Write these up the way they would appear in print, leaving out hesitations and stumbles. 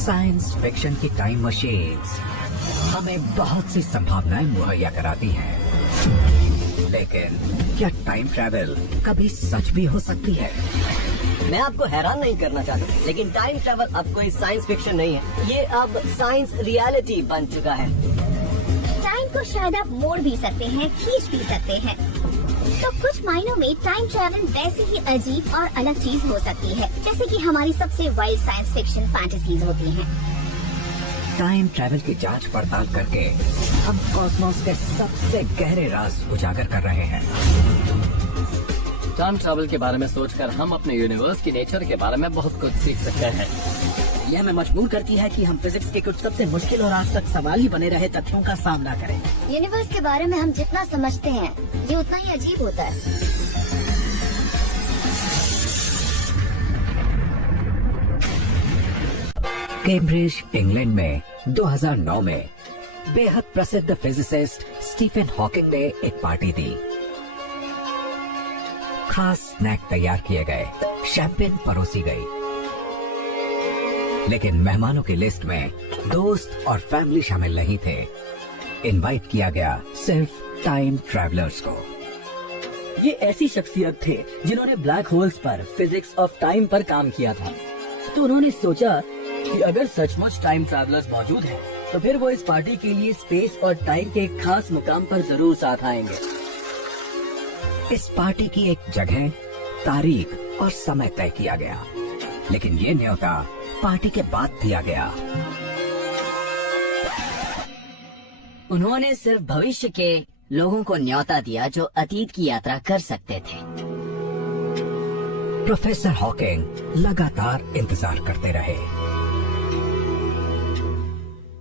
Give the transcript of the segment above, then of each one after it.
Science fiction की time machines हमें बहुत सी संभावनाएं मुहैया कराती हैं, लेकिन क्या टाइम ट्रैवल कभी सच भी हो सकती है? मैं आपको हैरान नहीं करना चाहता, लेकिन टाइम ट्रैवल अब कोई साइंस फिक्शन नहीं है, ये अब साइंस रियलिटी बन चुका है। टाइम को शायद आप मोड़ भी सकते हैं, खींच भी सकते हैं। तो कुछ मायनों में टाइम ट्रैवल वैसे ही अजीब और अलग चीज हो सकती है, जैसे कि हमारी सबसे वाइल्ड साइंस फिक्शन फैंटेसीज होती हैं। टाइम ट्रैवल की जांच पड़ताल करके हम कॉस्मोस के सबसे गहरे राज उजागर कर रहे हैं। टाइम ट्रैवल के बारे में सोचकर हम अपने यूनिवर्स की नेचर के बारे में बहुत कुछ सीख सकते हैं। यह हमें मजबूर करती है कि हम फिजिक्स के कुछ सबसे मुश्किल और आज तक सवाल ही बने रहे तथ्यों का सामना करें। यूनिवर्स के बारे में हम जितना समझते हैं, ये उतना ही अजीब होता है। कैम्ब्रिज, इंग्लैंड में 2009 में बेहद प्रसिद्ध फिजिसिस्ट स्टीफन हॉकिंग ने एक पार्टी दी। खास स्नैक तैयार किए गए, शैंपेन परोसी गई, लेकिन मेहमानों की लिस्ट में दोस्त और फैमिली शामिल नहीं थे। इनवाइट किया गया सिर्फ टाइम ट्रैवलर्स को। ये ऐसी शख्सियत थे जिन्होंने ब्लैक होल्स पर फिजिक्स ऑफ टाइम पर काम किया था। तो उन्होंने सोचा कि अगर सचमुच टाइम ट्रैवलर्स मौजूद हैं, तो फिर वो इस पार्टी के लिए स्पेस और टाइम के एक खास मुकाम पर जरूर साथ आएंगे। इस पार्टी की एक जगह, तारीख और समय तय किया गया, लेकिन ये न्योता पार्टी के बाद दिया गया। उन्होंने सिर्फ भविष्य के लोगों को न्योता दिया जो अतीत की यात्रा कर सकते थे। प्रोफेसर हॉकिंग लगातार इंतजार करते रहे,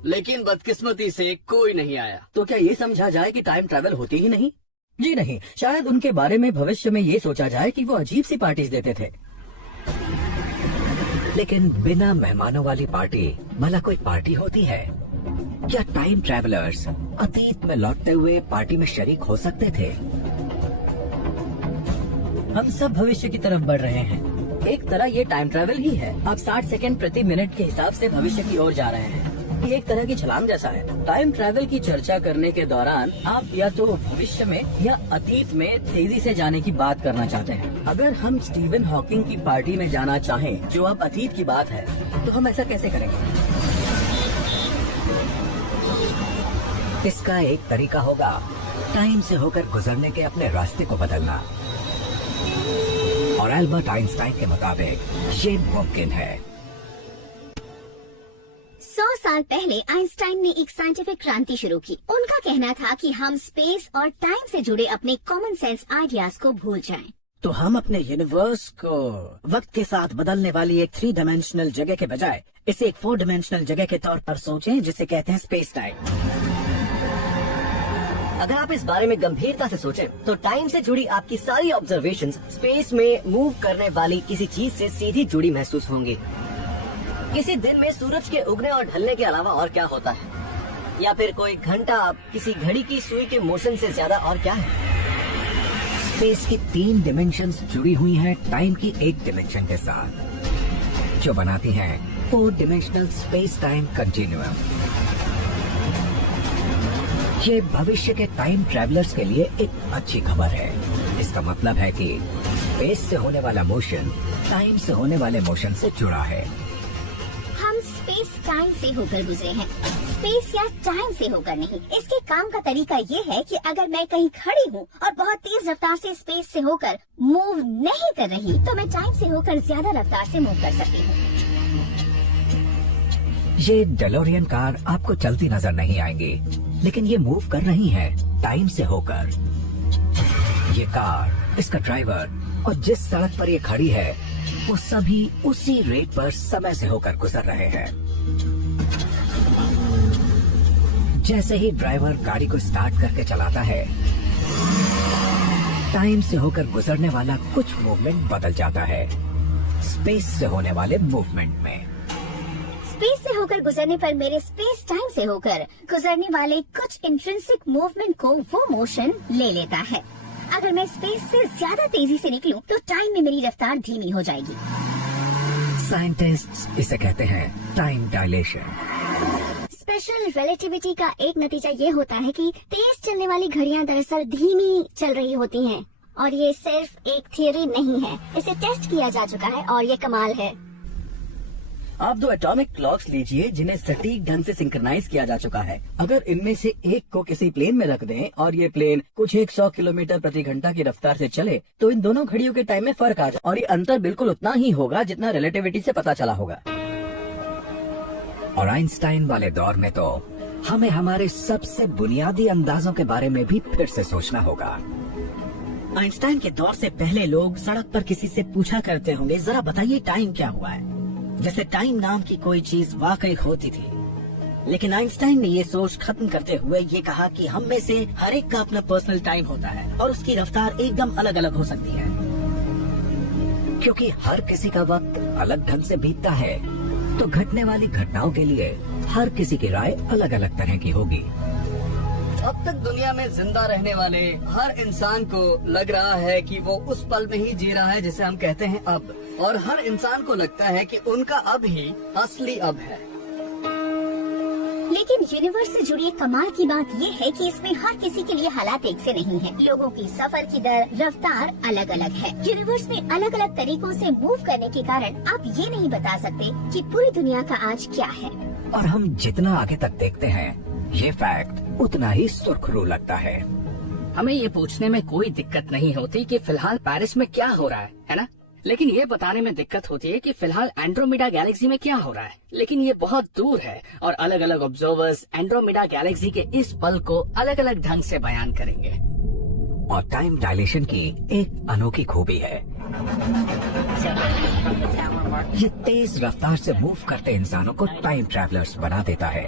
लेकिन बदकिस्मती से कोई नहीं आया। तो क्या ये समझा जाए कि टाइम ट्रैवल होती ही नहीं? जी नहीं, शायद उनके बारे में भविष्य में ये सोचा जाए कि वो अजीब सी पार्टीज देते थे। लेकिन बिना मेहमानों वाली पार्टी भला कोई पार्टी होती है? क्या टाइम ट्रैवलर्स अतीत में लौटते हुए पार्टी में शरीक हो सकते थे? हम सब भविष्य की तरफ बढ़ रहे हैं। एक तरह ये टाइम ट्रैवल ही है। आप 60 सेकंड प्रति मिनट के हिसाब से भविष्य की ओर जा रहे हैं। ये एक तरह की छलांग जैसा है। टाइम ट्रैवल की चर्चा करने के दौरान आप या तो भविष्य में या अतीत में तेजी से जाने की बात करना चाहते हैं। अगर हम स्टीफन हॉकिंग की पार्टी में जाना चाहें, जो अब अतीत की बात है, तो हम ऐसा कैसे करेंगे? इसका एक तरीका होगा टाइम से होकर गुजरने के अपने रास्ते को बदलना, और एल्बर्ट आइंस्टाइन के मुताबिक ये मुमकिन है। 100 साल पहले आइंस्टाइन ने एक साइंटिफिक क्रांति शुरू की। उनका कहना था कि हम स्पेस और टाइम से जुड़े अपने कॉमन सेंस आइडियाज को भूल जाएं। तो हम अपने यूनिवर्स को वक्त के साथ बदलने वाली एक 3 डायमेंशनल जगह के बजाय इसे एक 4 डायमेंशनल जगह के तौर पर सोचें, जिसे कहते हैं स्पेस टाइम। अगर आप इस बारे में गंभीरता से सोचें, तो टाइम से जुड़ी आपकी सारी ऑब्जर्वेशंस स्पेस में मूव करने वाली किसी चीज से सीधी जुड़ी महसूस होंगी। किसी दिन में सूरज के उगने और ढलने के अलावा और क्या होता है? या फिर कोई घंटा किसी घड़ी की सुई के मोशन से ज्यादा और क्या है? स्पेस की 3 डिमेंशंस जुड़ी हुई हैं टाइम की एक डिमेंशन के साथ, जो बनाती हैं 4 डिमेंशनल स्पेस टाइम कंटिन्यूअम। ये भविष्य के टाइम ट्रैवलर्स के लिए एक अच्छी खबर है। इसका मतलब है कि स्पेस से होने वाला मोशन टाइम से होने वाले मोशन से जुड़ा है। हम स्पेस टाइम से होकर गुजरे हैं, स्पेस या टाइम से होकर नहीं। इसके काम का तरीका ये है कि अगर मैं कहीं खड़ी हूँ और बहुत तेज रफ्तार से स्पेस से होकर मूव नहीं कर रही, तो मैं टाइम से होकर ज्यादा रफ्तार से मूव कर सकती हूँ। ये डेलोरियन कार आपको चलती नजर नहीं आएंगी, लेकिन ये मूव कर रही है टाइम से होकर। ये कार, इसका ड्राइवर और जिस सड़क पर ये खड़ी है, वो सभी उसी रेट पर समय से होकर गुजर रहे हैं। जैसे ही ड्राइवर गाड़ी को स्टार्ट करके चलाता है, टाइम से होकर गुजरने वाला कुछ मूवमेंट बदल जाता है स्पेस से होने वाले मूवमेंट में। स्पेस से होकर गुजरने पर मेरे स्पेस टाइम से होकर गुजरने वाले कुछ इंट्रिंसिक मूवमेंट को वो मोशन ले लेता है। अगर मैं स्पेस से ज्यादा तेजी से निकलूं, तो टाइम में मेरी रफ्तार धीमी हो जाएगी। साइंटिस्ट्स इसे कहते हैं टाइम डायलेशन। स्पेशल रिलेटिविटी का एक नतीजा ये होता है कि तेज चलने वाली घड़ियां दरअसल धीमी चल रही होती हैं और ये सिर्फ एक थियरी नहीं है, इसे टेस्ट किया जा चुका है और ये कमाल है। आप 2 एटॉमिक क्लॉक्स लीजिए जिन्हें सटीक ढंग से सिंक्रनाइज किया जा चुका है। अगर इनमें से एक को किसी प्लेन में रख दें और ये प्लेन कुछ 100 किलोमीटर प्रति घंटा की रफ्तार से चले तो इन दोनों घड़ियों के टाइम में फर्क आ जाए और ये अंतर बिल्कुल उतना ही होगा जितना रिलेटिविटी से पता चला होगा। और आइंस्टाइन वाले दौर में तो हमें हमारे सबसे बुनियादी अंदाजों के बारे में भी फिर से सोचना होगा। आइंस्टाइन के दौर से पहले लोग सड़क पर किसी से पूछा करते होंगे, जरा बताइए टाइम क्या हुआ है, जैसे टाइम नाम की कोई चीज वाकई होती थी। लेकिन आइंस्टाइन ने ये सोच खत्म करते हुए ये कहा कि हम में से हर एक का अपना पर्सनल टाइम होता है और उसकी रफ्तार एकदम अलग अलग हो सकती है, क्योंकि हर किसी का वक्त अलग ढंग से बीतता है, तो घटने वाली घटनाओं के लिए हर किसी की राय अलग अलग तरह की होगी। अब तक दुनिया में जिंदा रहने वाले हर इंसान को लग रहा है कि वो उस पल में ही जी रहा है जिसे हम कहते हैं अब, और हर इंसान को लगता है कि उनका अब ही असली अब है। लेकिन यूनिवर्स से जुड़ी एक कमाल की बात ये है कि इसमें हर किसी के लिए हालात एक से नहीं है। लोगों की सफर की दर, रफ्तार अलग अलग है। यूनिवर्स में अलग अलग तरीकों से मूव करने के कारण आप ये नहीं बता सकते कि पूरी दुनिया का आज क्या है। और हम जितना आगे तक देखते हैं, ये फैक्ट उतना ही सुर्खरू लगता है। हमें ये पूछने में कोई दिक्कत नहीं होती कि फिलहाल पेरिस में क्या हो रहा है ना? लेकिन ये बताने में दिक्कत होती है कि फिलहाल एंड्रोमेडा गैलेक्सी में क्या हो रहा है। लेकिन ये बहुत दूर है और अलग अलग ऑब्जर्वर्स एंड्रोमेडा गैलेक्सी के इस पल को अलग अलग ढंग से बयान करेंगे। और टाइम डायलेशन की एक अनोखी खूबी है, ये तेज रफ्तार से मूव करते इंसानों को टाइम ट्रैवलर्स बना देता है।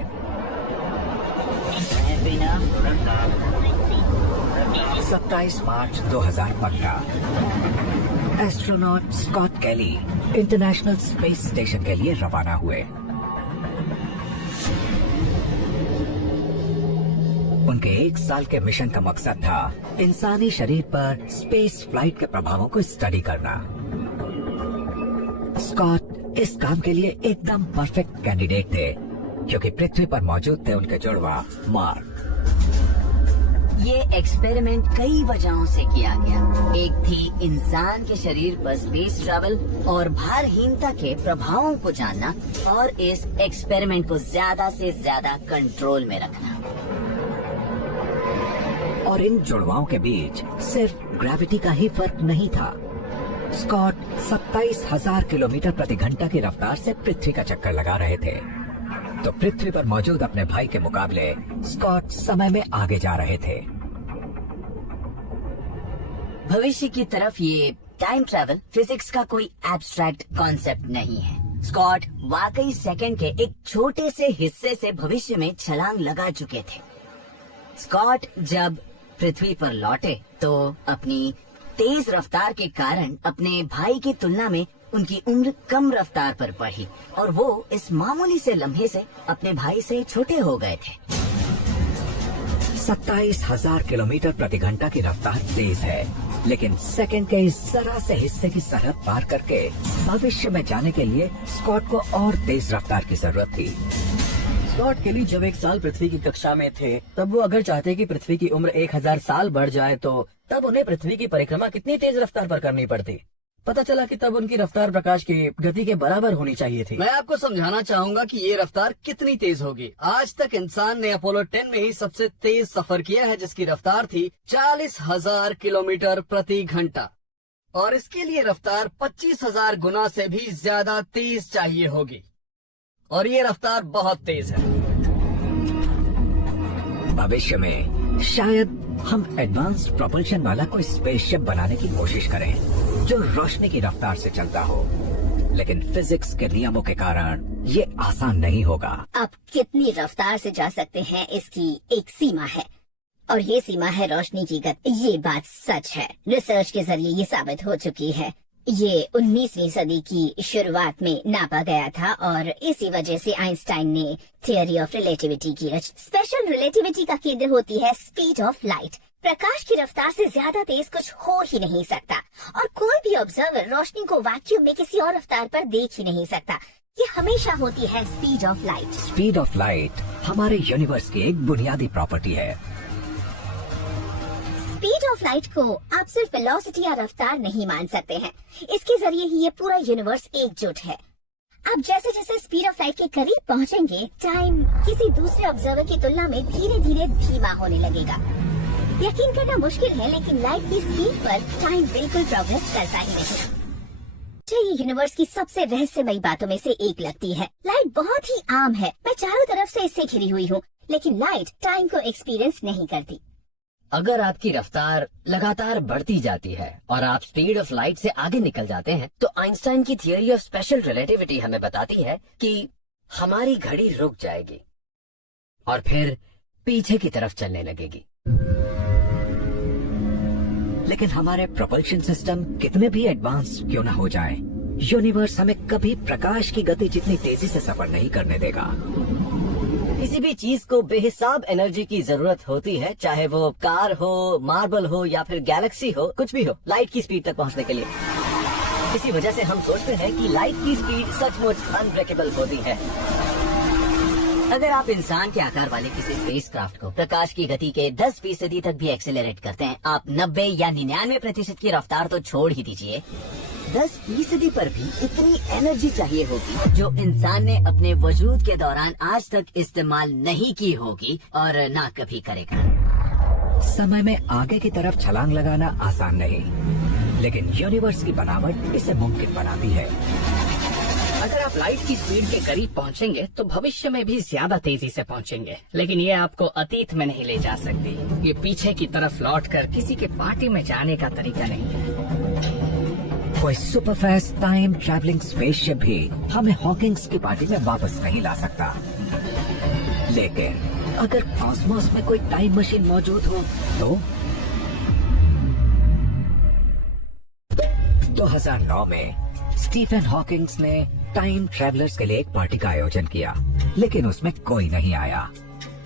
27 मार्च 2015 एस्ट्रोनॉट स्कॉट कैली इंटरनेशनल स्पेस स्टेशन के लिए रवाना हुए। उनके 1 साल के मिशन का मकसद था इंसानी शरीर पर स्पेस फ्लाइट के प्रभावों को स्टडी करना। स्कॉट इस काम के लिए एकदम परफेक्ट कैंडिडेट थे, क्योंकि पृथ्वी पर मौजूद थे उनके जुड़वा मार्क। ये एक्सपेरिमेंट कई वजहों से किया गया। एक थी इंसान के शरीर पर स्पेस ट्रैवल और भारहीनता के प्रभावों को जानना, और इस एक्सपेरिमेंट को ज्यादा से ज्यादा कंट्रोल में रखना। और इन जुड़वाओं के बीच सिर्फ ग्रेविटी का ही फर्क नहीं था। स्कॉट 27,000 किलोमीटर प्रति घंटा की रफ्तार से पृथ्वी का चक्कर लगा रहे थे, तो पृथ्वी पर मौजूद अपने भाई के मुकाबले स्कॉट समय में आगे जा रहे थे। भविष्य की तरफ ये टाइम ट्रैवल फिजिक्स का कोई एब्स्ट्रैक्ट कॉन्सेप्ट नहीं है। स्कॉट वाकई सेकंड के एक छोटे से हिस्से से भविष्य में छलांग लगा चुके थे। स्कॉट जब पृथ्वी पर लौटे तो अपनी तेज रफ्तार के कारण अपने भाई की तुलना में उनकी उम्र कम रफ्तार पर बढ़ी और वो इस मामूली से लम्हे से अपने भाई से छोटे हो गए थे। 27,000 किलोमीटर प्रति घंटा की रफ्तार तेज है, लेकिन सेकंड के इस जरा से हिस्से की सरहद पार करके भविष्य में जाने के लिए स्कॉट को और तेज रफ्तार की जरूरत थी। स्कॉट केली जब 1 साल पृथ्वी की कक्षा में थे, तब वो अगर चाहते कि पृथ्वी की उम्र 1000 साल बढ़ जाए तो तब उन्हें पृथ्वी की परिक्रमा कितनी तेज रफ्तार पर करनी पड़ती। पता चला कि तब उनकी रफ्तार प्रकाश की गति के बराबर होनी चाहिए थी। मैं आपको समझाना चाहूंगा कि ये रफ्तार कितनी तेज होगी। आज तक इंसान ने अपोलो 10 में ही सबसे तेज सफर किया है, जिसकी रफ्तार थी 40,000 किलोमीटर प्रति घंटा, और इसके लिए रफ्तार 25,000 गुना से भी ज्यादा तेज चाहिए होगी, और ये रफ्तार बहुत तेज है। भविष्य में शायद हम एडवांस्ड प्रोपल्शन वाला कोई स्पेसशिप बनाने की कोशिश करें जो रोशनी की रफ्तार से चलता हो, लेकिन फिजिक्स के नियमों के कारण ये आसान नहीं होगा। आप कितनी रफ्तार से जा सकते हैं इसकी एक सीमा है, और ये सीमा है रोशनी की गति। ये बात सच है, रिसर्च के जरिए ये साबित हो चुकी है। ये 19वीं सदी की शुरुआत में नापा गया था और इसी वजह से आइंस्टाइन ने थियरी ऑफ रिलेटिविटी की रचना। स्पेशल रिलेटिविटी का केंद्र होती है स्पीड ऑफ लाइट। प्रकाश की रफ्तार से ज्यादा तेज कुछ हो ही नहीं सकता और कोई भी ऑब्जर्वर रोशनी को वैक्यूम में किसी और रफ्तार पर देख ही नहीं सकता। ये हमेशा होती है speed of light. Speed of light हमारे यूनिवर्स की एक बुनियादी प्रॉपर्टी है। स्पीड ऑफ लाइट को आप सिर्फ वेलोसिटी या रफ्तार नहीं मान सकते हैं, इसके जरिए ही ये पूरा यूनिवर्स एकजुट है। आप जैसे जैसे स्पीड ऑफ लाइट के करीब पहुंचेंगे, टाइम किसी दूसरे ऑब्जर्वर की तुलना में धीरे धीरे धीमा होने लगेगा। यकीन करना मुश्किल है, लेकिन लाइट की स्पीड पर टाइम बिल्कुल प्रोग्रेस करता ही नहीं। मुझे ये यूनिवर्स की सबसे रहस्यमयी बातों में से एक लगती है। लाइट बहुत ही आम है, मैं चारों तरफ से इससे घिरी हुई हूँ, लेकिन लाइट टाइम को एक्सपीरियंस नहीं करती। अगर आपकी रफ्तार लगातार बढ़ती जाती है और आप स्पीड ऑफ लाइट से आगे निकल जाते हैं, तो आइंस्टाइन की थियरी ऑफ स्पेशल रिलेटिविटी हमें बताती है कि हमारी घड़ी रुक जाएगी और फिर पीछे की तरफ चलने लगेगी। लेकिन हमारे प्रोपल्शन सिस्टम कितने भी एडवांस क्यों ना हो जाए, यूनिवर्स हमें कभी प्रकाश की गति जितनी तेजी से सफर नहीं करने देगा। किसी भी चीज को बेहिसाब एनर्जी की जरूरत होती है, चाहे वो कार हो, मार्बल हो या फिर गैलेक्सी हो, कुछ भी हो, लाइट की स्पीड तक पहुंचने के लिए। इसी वजह से हम सोचते हैं कि लाइट की स्पीड सचमुच अनब्रेकेबल होती है। अगर आप इंसान के आकार वाले किसी स्पेसक्राफ्ट को प्रकाश की गति के 10% तक भी एक्सेलरेट करते हैं, आप 90 या 99% की रफ्तार तो छोड़ ही दीजिए, 10% पर भी इतनी एनर्जी चाहिए होगी जो इंसान ने अपने वजूद के दौरान आज तक इस्तेमाल नहीं की होगी और ना कभी करेगा। समय में आगे की तरफ छलांग लगाना आसान नहीं, लेकिन यूनिवर्स की बनावट इसे मुमकिन बनाती है। अगर आप लाइट की स्पीड के करीब पहुंचेंगे तो भविष्य में भी ज्यादा तेजी से पहुंचेंगे, लेकिन ये आपको अतीत में नहीं ले जा सकती। ये पीछे की तरफ लौटकर किसी के पार्टी में जाने का तरीका नहीं है। कोई super fast time travelling spaceship भी हमें हॉकिंग्स की पार्टी में वापस नहीं ला सकता। लेकिन अगर कॉस्मोस में कोई टाइम मशीन मौजूद हो तो 2009 में स्टीफन हॉकिंग्स ने टाइम ट्रैवलर्स के लिए एक पार्टी का आयोजन किया, लेकिन उसमें कोई नहीं आया।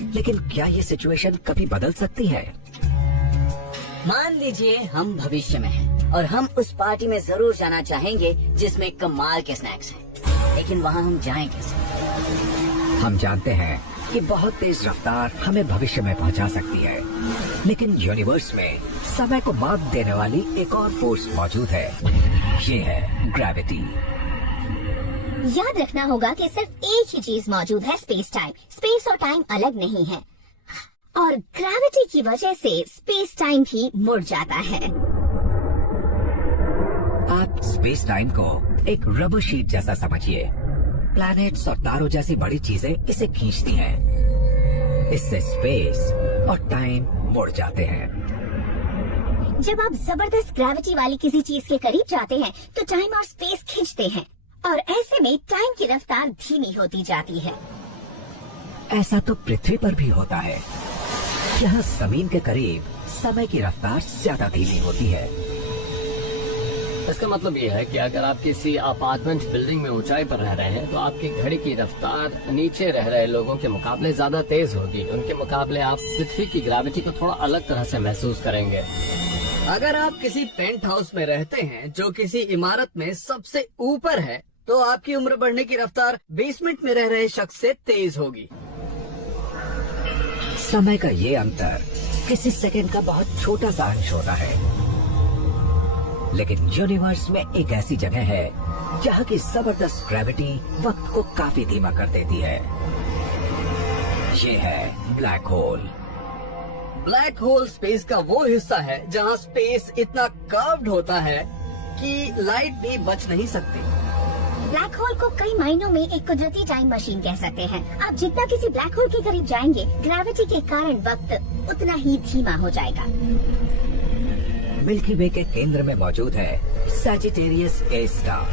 लेकिन क्या ये सिचुएशन कभी बदल सकती है? मान लीजिए हम भविष्य में हैं और हम उस पार्टी में जरूर जाना चाहेंगे जिसमें कमाल के स्नैक्स हैं, लेकिन वहाँ हम जाएं कैसे? हम जानते हैं कि बहुत तेज रफ्तार हमें भविष्य में पहुंचा सकती है, लेकिन यूनिवर्स में समय को मात देने वाली एक और फोर्स मौजूद है। ये है ग्रेविटी। याद रखना होगा कि सिर्फ एक ही चीज मौजूद है, स्पेस टाइम। स्पेस और टाइम अलग नहीं है और ग्रेविटी की वजह से स्पेस टाइम भी मुड़ जाता है। आप स्पेस टाइम को एक रबर शीट जैसा समझिए। प्लैनेट्स और तारों जैसी बड़ी चीजें इसे खींचती हैं। इससे स्पेस और टाइम मुड़ जाते हैं। जब आप जबरदस्त ग्रेविटी वाली किसी चीज के करीब जाते हैं तो टाइम और स्पेस खिंचते हैं और ऐसे में टाइम की रफ्तार धीमी होती जाती है। ऐसा तो पृथ्वी पर भी होता है। यहाँ जमीन के करीब समय की रफ्तार ज्यादा धीमी होती है। इसका मतलब ये है कि अगर आप किसी अपार्टमेंट बिल्डिंग में ऊंचाई पर रह रहे हैं तो आपकी घड़ी की रफ्तार नीचे रह रहे लोगों के मुकाबले ज्यादा तेज होगी। उनके मुकाबले आप पृथ्वी की ग्रेविटी को थोड़ा अलग तरह से महसूस करेंगे। अगर आप किसी पेंट हाउस में रहते हैं जो किसी इमारत में सबसे ऊपर है, तो आपकी उम्र बढ़ने की रफ्तार बेसमेंट में रह रहे शख्स से तेज होगी। समय का ये अंतर किसी सेकंड का बहुत छोटा सा अंश होता है, लेकिन यूनिवर्स में एक ऐसी जगह है जहाँ की जबरदस्त ग्रेविटी वक्त को काफी धीमा कर देती है। ये है black hole. Black hole space का वो हिस्सा है जहाँ स्पेस इतना कर्व्ड होता है कि लाइट भी बच नहीं सकती। ब्लैक होल को कई मायनों में एक कुदरती टाइम मशीन कह सकते हैं। आप जितना किसी ब्लैक होल के करीब जाएंगे, ग्रेविटी के कारण वक्त उतना ही धीमा हो जाएगा। मिल्की वे के केंद्र में मौजूद है सैजिटेरियस ए स्टार।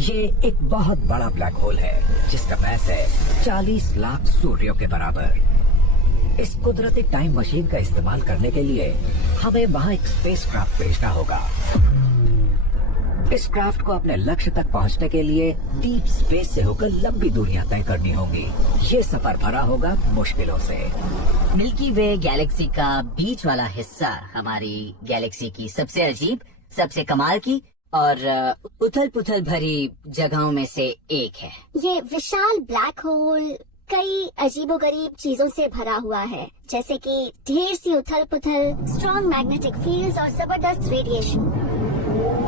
ये एक बहुत बड़ा ब्लैक होल है जिसका मास है 40 लाख सूर्यों के बराबर। इस कुदरती टाइम मशीन का इस्तेमाल करने के लिए हमें वहाँ एक स्पेसक्राफ्ट भेजना होगा। इस क्राफ्ट को अपने लक्ष्य तक पहुंचने के लिए डीप स्पेस से होकर लंबी दूरियां तय करनी होंगी। ये सफर भरा होगा मुश्किलों से। मिल्की वे गैलेक्सी का बीच वाला हिस्सा हमारी गैलेक्सी की सबसे अजीब, सबसे कमाल की और उथल पुथल भरी जगहों में से एक है। ये विशाल ब्लैक होल कई अजीबोगरीब चीजों से भरा हुआ है, जैसे कि ढेर सी उथल पुथल, स्ट्रॉन्ग मैग्नेटिक फील्ड्स और जबरदस्त रेडिएशन।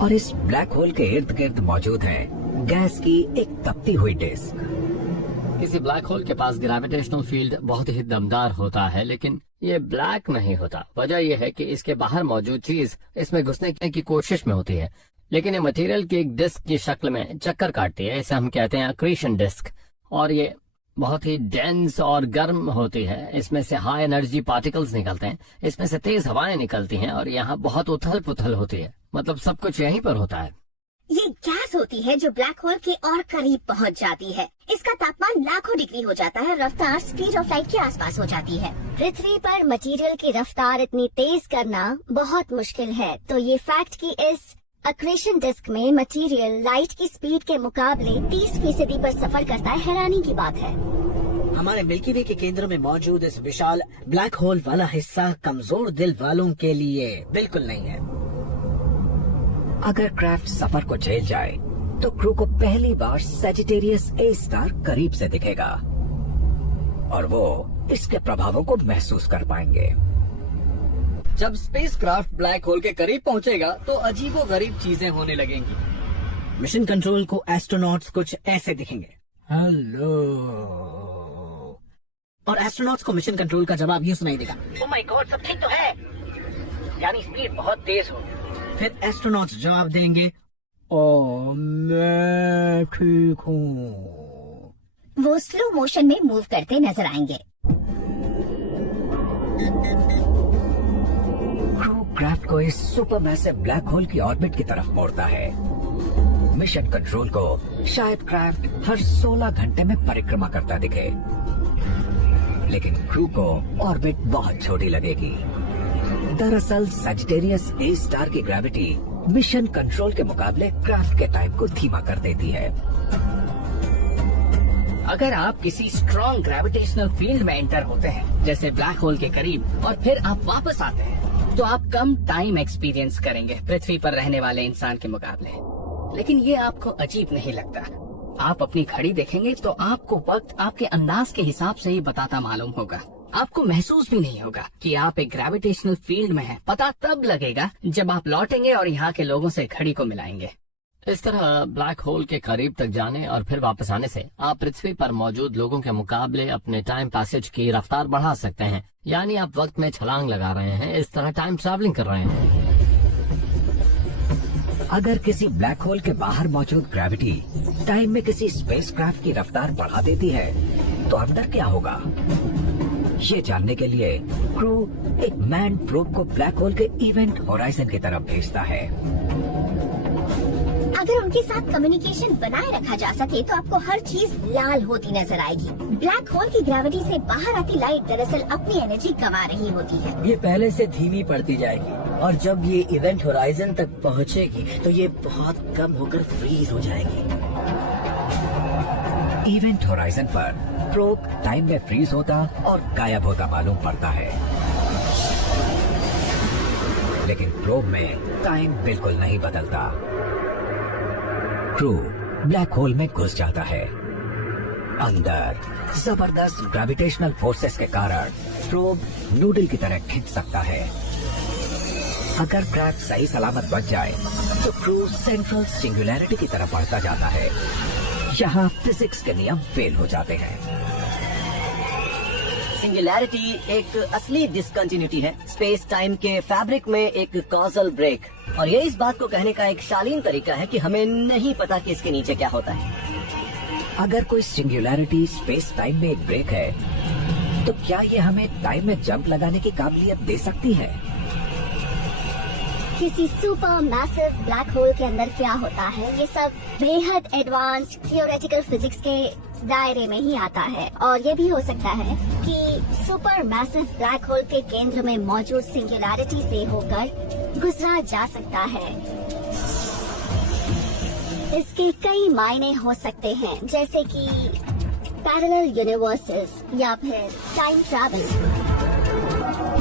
और इस ब्लैक होल के इर्द गिर्द मौजूद है गैस की एक तपती हुई डिस्क। किसी ब्लैक होल के पास ग्रेविटेशनल फील्ड बहुत ही दमदार होता है, लेकिन ये ब्लैक नहीं होता। वजह यह है कि इसके बाहर मौजूद चीज इसमें घुसने की कोशिश में होती है, लेकिन ये मटेरियल की एक डिस्क की शक्ल में चक्कर काटती है। इसे हम कहते हैं अक्रीशन डिस्क, और ये बहुत ही डेंस और गर्म होती है। इसमें से हाई एनर्जी पार्टिकल्स निकलते हैं, इसमें से तेज हवाएं निकलती हैं, और यहाँ बहुत उथल पुथल होती है। मतलब सब कुछ यहीं पर होता है। ये गैस होती है जो ब्लैक होल के और करीब पहुंच जाती है। इसका तापमान लाखों डिग्री हो जाता है, रफ्तार स्पीड ऑफ लाइट के आसपास हो जाती है। पृथ्वी पर मटेरियल की रफ्तार इतनी तेज करना बहुत मुश्किल है, तो ये फैक्ट कि इस अक्रेशन डिस्क में मटेरियल लाइट की स्पीड के मुकाबले 30% पर सफर करता है, हैरानी की बात है। हमारे मिल्की वे के केंद्र में मौजूद इस विशाल ब्लैक होल वाला हिस्सा कमजोर दिल वालों के लिए बिल्कुल नहीं है। अगर क्राफ्ट सफर को झेल जाए तो क्रू को पहली बार सजिटेरियस ए स्टार करीब से दिखेगा और वो इसके प्रभावों को महसूस कर पाएंगे। जब स्पेसक्राफ्ट ब्लैक होल के करीब पहुंचेगा तो अजीबो गरीब चीजें होने लगेंगी। मिशन कंट्रोल को एस्ट्रोनॉट्स कुछ ऐसे दिखेंगे, हेलो, और एस्ट्रोनॉट्स को मिशन कंट्रोल का जवाब ये सुनाई देगा, ओह माय गॉड, सब ठीक तो है, यानी स्पीड बहुत तेज हो। फिर एस्ट्रोनॉट्स जवाब देंगे, ओ मैं ठीक हूँ। वो स्लो मोशन में मूव करते नजर आएंगे। क्रू क्राफ्ट को इस सुपरमैसिव ब्लैक होल की ऑर्बिट की तरफ मोड़ता है। मिशन कंट्रोल को शायद क्राफ्ट हर 16 घंटे में परिक्रमा करता दिखे, लेकिन क्रू को ऑर्बिट बहुत छोटी लगेगी। दरअसल सजिटेरियस ए स्टार की ग्रेविटी मिशन कंट्रोल के मुकाबले क्राफ्ट के टाइम को धीमा कर देती है। अगर आप किसी स्ट्रॉन्ग ग्रेविटेशनल फील्ड में एंटर होते हैं, जैसे ब्लैक होल के करीब, और फिर आप वापस आते हैं, तो आप कम टाइम एक्सपीरियंस करेंगे पृथ्वी पर रहने वाले इंसान के मुकाबले। लेकिन ये आपको अजीब नहीं लगता। आप अपनी घड़ी देखेंगे तो आपको वक्त आपके अंदाज के हिसाब से ही बताता मालूम होगा। आपको महसूस भी नहीं होगा कि आप एक ग्रेविटेशनल फील्ड में हैं। पता तब लगेगा जब आप लौटेंगे और यहाँ के लोगों से घड़ी को मिलाएंगे। इस तरह ब्लैक होल के करीब तक जाने और फिर वापस आने से आप पृथ्वी पर मौजूद लोगों के मुकाबले अपने टाइम पैसेज की रफ्तार बढ़ा सकते हैं। यानी आप वक्त में छलांग लगा रहे हैं, इस तरह टाइम ट्रैवलिंग कर रहे हैं। अगर किसी ब्लैक होल के बाहर मौजूद ग्रेविटी टाइम में किसी स्पेसक्राफ्ट की रफ्तार बढ़ा देती है तो अंदर क्या होगा? ये जानने के लिए क्रू एक मैन प्रोब को ब्लैक होल के इवेंट होराइजन की तरफ भेजता है। अगर उनके साथ कम्युनिकेशन बनाए रखा जा सके तो आपको हर चीज लाल होती नजर आएगी। ब्लैक होल की ग्रेविटी से बाहर आती लाइट दरअसल अपनी एनर्जी गंवा रही होती है। ये पहले से धीमी पड़ती जाएगी और जब ये इवेंट होराइजन तक पहुंचेगी तो ये बहुत कम होकर फ्रीज हो जाएगी। इवेंट होराइजन पर प्रोब टाइम में फ्रीज होता और गायब होता मालूम पड़ता है, लेकिन प्रोब में टाइम बिल्कुल नहीं बदलता। क्रू ब्लैक होल में घुस जाता है। अंदर जबरदस्त ग्रेविटेशनल फोर्सेस के कारण प्रोब नूडल की तरह खिंच सकता है। अगर क्राफ्ट सही सलामत बच जाए तो क्रू सेंट्रल सिंगुलैरिटी की तरफ बढ़ता जाता है। यहाँ फिजिक्स के नियम फेल हो जाते हैं। सिंगुलैरिटी एक असली डिसकंटिन्यूटी है, स्पेस टाइम के फैब्रिक में एक कॉजल ब्रेक, और ये इस बात को कहने का एक शालीन तरीका है कि हमें नहीं पता कि इसके नीचे क्या होता है। अगर कोई सिंगुलैरिटी स्पेस टाइम में एक ब्रेक है तो क्या ये हमें टाइम में जंप लगाने की काबिलियत दे सकती है? किसी सुपर मैसिव ब्लैक होल के अंदर क्या होता है, ये सब बेहद एडवांस्ड थियोरेटिकल फिजिक्स के दायरे में ही आता है। और ये भी हो सकता है कि सुपर मैसिव ब्लैक होल के केंद्र में मौजूद सिंगुलैरिटी से होकर गुजरा जा सकता है। इसके कई मायने हो सकते हैं, जैसे कि पैरेलल यूनिवर्सेस या फिर टाइम ट्रैवल।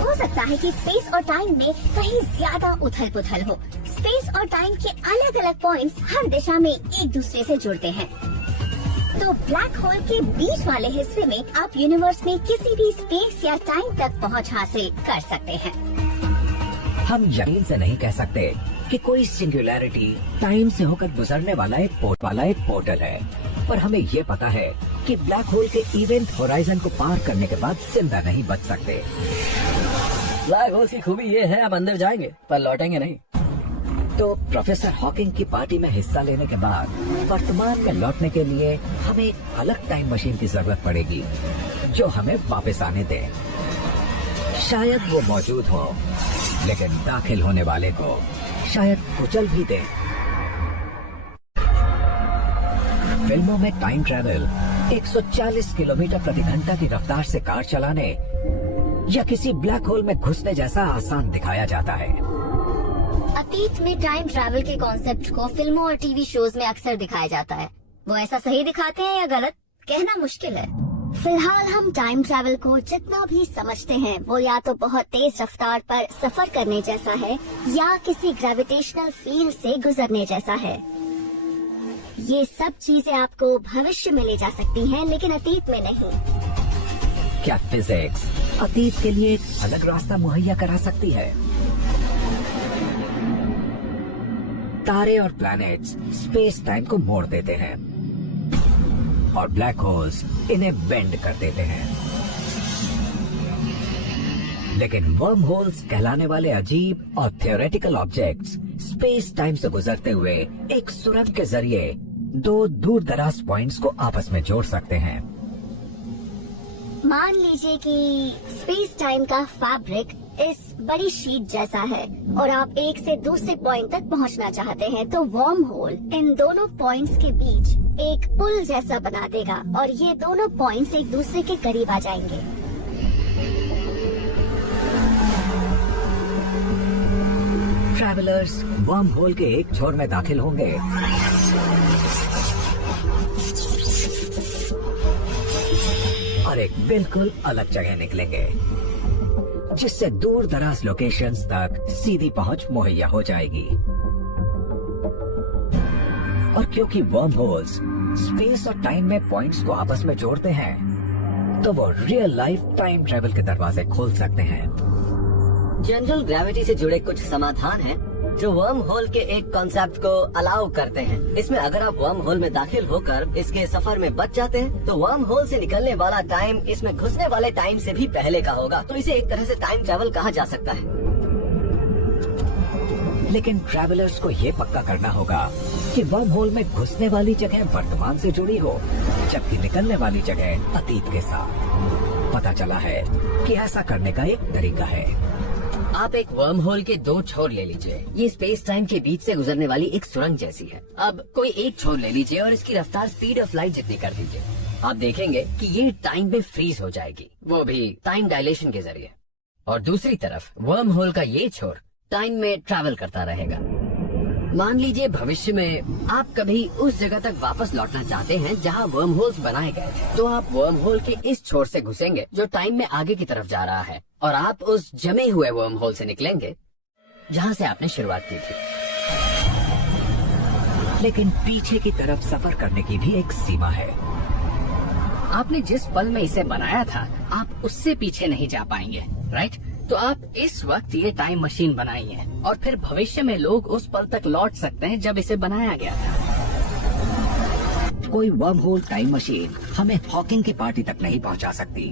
हो सकता है कि स्पेस और टाइम में कहीं ज्यादा उथल पुथल हो। स्पेस और टाइम के अलग अलग पॉइंट्स हर दिशा में एक दूसरे से जुड़ते हैं। तो ब्लैक होल के बीच वाले हिस्से में आप यूनिवर्स में किसी भी स्पेस या टाइम तक पहुंच हासिल कर सकते हैं। हम यकीन से नहीं कह सकते कि कोई सिंगुलैरिटी टाइम से होकर गुजरने वाला एक पोर्टल है, पर हमें ये पता है कि ब्लैक होल के इवेंट होराइजन को पार करने के बाद जिंदा नहीं बच सकते। ब्लैक होल की खूबी ये है, आप अंदर जाएंगे पर लौटेंगे नहीं। तो प्रोफेसर हॉकिंग की पार्टी में हिस्सा लेने के बाद वर्तमान में लौटने के लिए हमें एक अलग टाइम मशीन की जरूरत पड़ेगी जो हमें वापस आने दे। शायद वो मौजूद हो, लेकिन दाखिल होने वाले को शायद कुचल भी दे। फिल्मों में टाइम ट्रैवल 140 किलोमीटर प्रति घंटा की रफ्तार से कार चलाने या किसी ब्लैक होल में घुसने जैसा आसान दिखाया जाता है। अतीत में टाइम ट्रैवल के कॉन्सेप्ट को फिल्मों और टीवी शोज में अक्सर दिखाया जाता है। वो ऐसा सही दिखाते हैं या गलत, कहना मुश्किल है। फिलहाल हम टाइम ट्रैवल को जितना भी समझते हैं वो या तो बहुत तेज रफ्तार पर सफर करने जैसा है या किसी ग्रेविटेशनल फील्ड से गुजरने जैसा है। ये सब चीजें आपको भविष्य में ले जा सकती हैं, लेकिन अतीत में नहीं। क्या फिजिक्स अतीत के लिए एक अलग रास्ता मुहैया करा सकती है? तारे और प्लैनेट्स स्पेस टाइम को मोड़ देते हैं और ब्लैक होल्स इन्हें बेंड कर देते हैं, लेकिन वर्म होल्स कहलाने वाले अजीब और थियोरेटिकल ऑब्जेक्ट्स स्पेस टाइम से गुजरते हुए एक सुरंग के जरिए दो दूर दराज पॉइंट्स को आपस में जोड़ सकते हैं। मान लीजिए कि स्पेस टाइम का फैब्रिक इस बड़ी शीट जैसा है और आप एक से दूसरे पॉइंट तक पहुंचना चाहते हैं, तो वर्म होल इन दोनों पॉइंट्स के बीच एक पुल जैसा बना देगा और ये दोनों पॉइंट्स एक दूसरे के करीब आ जाएंगे। ट्रैवलर्स वर्म होल के एक छोर में दाखिल होंगे और एक बिल्कुल अलग जगह निकलेंगे, जिससे दूर दराज लोकेशंस तक सीधी पहुंच मुहैया हो जाएगी। और क्योंकि वर्म होल्स स्पेस और टाइम में पॉइंट्स को आपस में जोड़ते हैं, तो वो रियल लाइफ टाइम ट्रैवल के दरवाजे खोल सकते हैं। जनरल ग्रेविटी से जुड़े कुछ समाधान हैं जो वर्म होल के एक कॉन्सेप्ट को अलाउ करते हैं। इसमें अगर आप वर्म होल में दाखिल होकर इसके सफर में बच जाते हैं, तो वर्म होल से निकलने वाला टाइम इसमें घुसने वाले टाइम से भी पहले का होगा, तो इसे एक तरह से टाइम ट्रैवल कहा जा सकता है। लेकिन ट्रैवलर्स को ये पक्का करना होगा कि वर्म होल में घुसने वाली जगह वर्तमान से जुड़ी हो, जबकि निकलने वाली जगह अतीत के साथ। पता चला है कि ऐसा करने का एक तरीका है। आप एक वर्म होल के दो छोर ले लीजिए। ये स्पेस टाइम के बीच से गुजरने वाली एक सुरंग जैसी है। अब कोई एक छोर ले लीजिए और इसकी रफ्तार स्पीड ऑफ लाइट जितनी कर दीजिए। आप देखेंगे कि ये टाइम में फ्रीज हो जाएगी, वो भी टाइम डायलेशन के जरिए। और दूसरी तरफ वर्म होल का ये छोर टाइम में ट्रैवल करता रहेगा। मान लीजिए भविष्य में आप कभी उस जगह तक वापस लौटना चाहते हैं जहां वर्म होल्स बनाए गए थे, तो आप वर्म होल के इस छोर से घुसेंगे जो टाइम में आगे की तरफ जा रहा है, और आप उस जमे हुए वर्म होल से निकलेंगे जहां से आपने शुरुआत की थी। लेकिन पीछे की तरफ सफर करने की भी एक सीमा है। आपने जिस पल में इसे बनाया था, आप उससे पीछे नहीं जा पाएंगे, राइट? तो आप इस वक्त ये टाइम मशीन बनाई है और फिर भविष्य में लोग उस पल तक लौट सकते हैं जब इसे बनाया गया था। कोई वर्म होल टाइम मशीन हमें हॉकिंग की पार्टी तक नहीं पहुंचा सकती।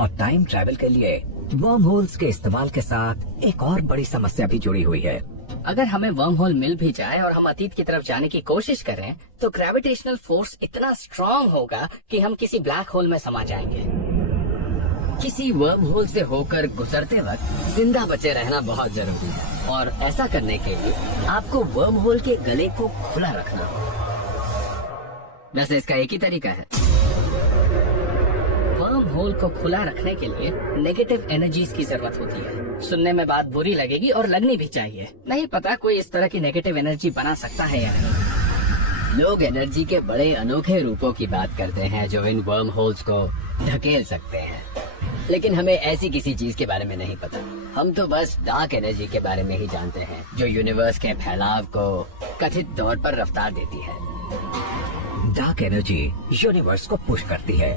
और टाइम ट्रैवल के लिए वर्म होल्स के इस्तेमाल के साथ एक और बड़ी समस्या भी जुड़ी हुई है। अगर हमें वर्म होल मिल भी जाए और हम अतीत की तरफ जाने की कोशिश करें, तो ग्रेविटेशनल फोर्स इतना स्ट्रांग होगा कि हम किसी ब्लैक होल में समा जाएंगे। किसी वर्म होल से होकर गुजरते वक्त जिंदा बचे रहना बहुत जरूरी है, और ऐसा करने के लिए आपको वर्म होल के गले को खुला रखना होगा। वैसे इसका एक ही तरीका है। वर्म होल को खुला रखने के लिए नेगेटिव एनर्जीज की जरूरत होती है। सुनने में बात बुरी लगेगी और लगनी भी चाहिए। नहीं पता कोई इस तरह की नेगेटिव एनर्जी बना सकता है या नहीं। लोग एनर्जी के बड़े अनोखे रूपों की बात करते हैं जो इन वर्म होल्स को ढकेल सकते हैं, लेकिन हमें ऐसी किसी चीज के बारे में नहीं पता। हम तो बस डार्क एनर्जी के बारे में ही जानते हैं जो यूनिवर्स के फैलाव को कथित तौर पर रफ्तार देती है। डार्क एनर्जी यूनिवर्स को पुश करती है,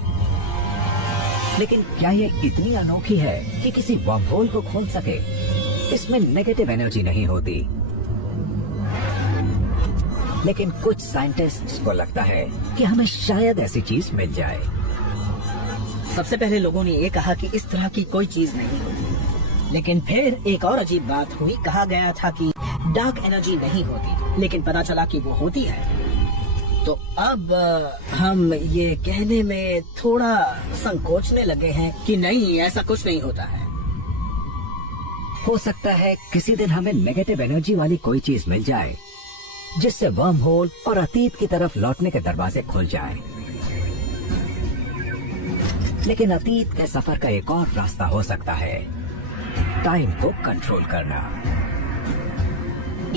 लेकिन क्या ये इतनी अनोखी है कि किसी वर्म होल को खोल सके? इसमें नेगेटिव एनर्जी नहीं होती, लेकिन कुछ साइंटिस्ट्स को लगता है कि हमें शायद ऐसी चीज मिल जाए। सबसे पहले लोगों ने ये कहा कि इस तरह की कोई चीज नहीं होती, लेकिन फिर एक और अजीब बात हुई। कहा गया था कि डार्क एनर्जी नहीं होती, लेकिन पता चला कि वो होती है। तो अब हम ये कहने में थोड़ा संकोचने लगे हैं कि नहीं, ऐसा कुछ नहीं होता है। हो सकता है किसी दिन हमें नेगेटिव एनर्जी वाली कोई चीज मिल जाए जिससे वर्म होल और अतीत की तरफ लौटने के दरवाजे खुल जाएं। लेकिन अतीत के सफर का एक और रास्ता हो सकता है, टाइम को कंट्रोल करना।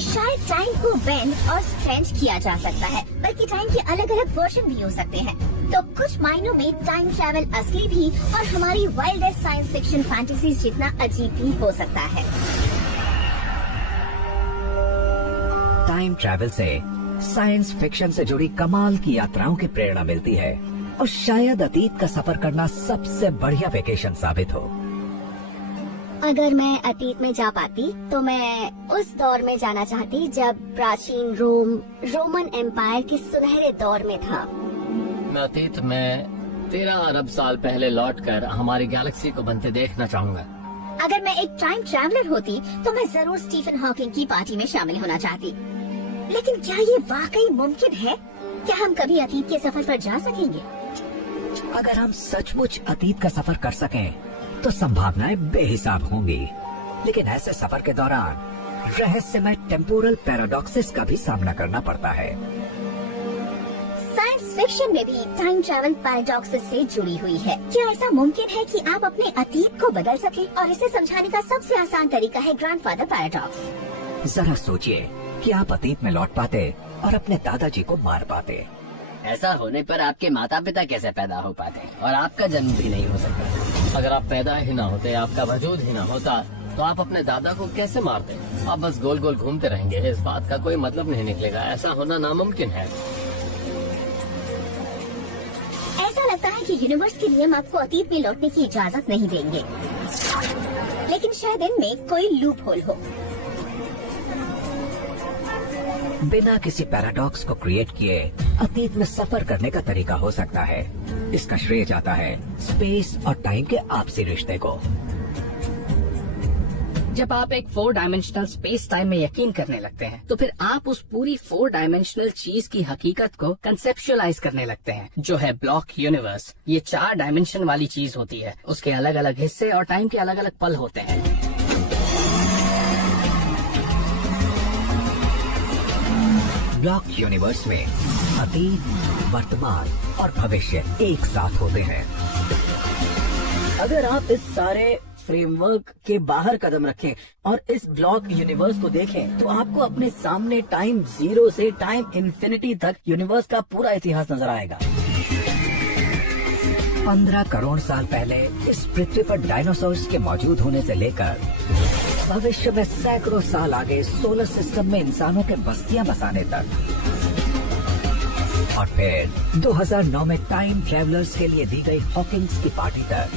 शायद टाइम को बेंड और स्ट्रेच किया जा सकता है, बल्कि टाइम के अलग अलग वर्जन भी हो सकते हैं। तो कुछ मायनों में टाइम ट्रैवल असली भी और हमारी वाइल्डेस्ट साइंस फिक्शन फैंटेसीज जितना अजीब भी हो सकता है। टाइम ट्रैवल से साइंस फिक्शन से जुड़ी कमाल की यात्राओं की प्रेरणा मिलती है, और शायद अतीत का सफर करना सबसे बढ़िया वेकेशन साबित हो। अगर मैं अतीत में जा पाती तो मैं उस दौर में जाना चाहती जब प्राचीन रोमन एम्पायर के सुनहरे दौर में था। मैं अतीत में 13 अरब साल पहले लौटकर हमारी गैलेक्सी को बनते देखना चाहूंगा। अगर मैं एक टाइम ट्रैवलर होती तो मैं जरूर स्टीफन हॉकिंग की पार्टी में शामिल होना चाहती। लेकिन क्या ये वाकई मुमकिन है? क्या हम कभी अतीत के सफर पर जा सकेंगे? अगर हम सचमुच अतीत का सफर कर सकें तो संभावनाएं बेहिसाब होंगी, लेकिन ऐसे सफर के दौरान रहस्यमय टेम्पोरल पैराडॉक्सिस का भी सामना करना पड़ता है। साइंस फिक्शन में भी टाइम ट्रैवल पैराडॉक्सिस से जुड़ी हुई है। क्या ऐसा मुमकिन है कि आप अपने अतीत को बदल सकें? और इसे समझाने का सबसे आसान तरीका है ग्रैंडफादर पैराडॉक्स। जरा सोचिए कि आप अतीत में लौट पाते और अपने दादाजी को मार पाते। ऐसा होने पर आपके माता पिता कैसे पैदा हो पाते और आपका जन्म भी नहीं हो सकता? अगर आप पैदा ही ना होते, आपका वजूद ही ना होता, तो आप अपने दादा को कैसे मारते? आप बस गोल गोल घूमते रहेंगे। इस बात का कोई मतलब नहीं निकलेगा। ऐसा होना नामुमकिन है। ऐसा लगता है कि यूनिवर्स के नियम आपको अतीत में लौटने की इजाजत नहीं देंगे, लेकिन शायद इनमें कोई लूप होल हो। बिना किसी पैराडॉक्स को क्रिएट किए अतीत में सफर करने का तरीका हो सकता है। इसका श्रेय जाता है स्पेस और टाइम के आपसी रिश्ते को। जब आप एक 4 डायमेंशनल स्पेस टाइम में यकीन करने लगते हैं, तो फिर आप उस पूरी 4 डायमेंशनल चीज की हकीकत को कंसेप्चुअलाइज करने लगते हैं, जो है ब्लॉक यूनिवर्स। ये 4 डायमेंशन वाली चीज होती है। उसके अलग अलग हिस्से और टाइम के अलग अलग पल होते हैं। ब्लॉक यूनिवर्स में अतीत, वर्तमान और भविष्य एक साथ होते हैं। अगर आप इस सारे फ्रेमवर्क के बाहर कदम रखें और इस ब्लॉक यूनिवर्स को देखें, तो आपको अपने सामने टाइम 0 से टाइम इन्फिनिटी तक यूनिवर्स का पूरा इतिहास नजर आएगा। 15 करोड़ साल पहले इस पृथ्वी पर डायनासोर्स के मौजूद होने से लेकर भविष्य में सैकड़ों साल आगे सोलर सिस्टम में इंसानों के बस्तियां बसाने तक, और फिर 2009 में टाइम ट्रैवलर्स के लिए दी गई हॉकिंग्स की पार्टी तक,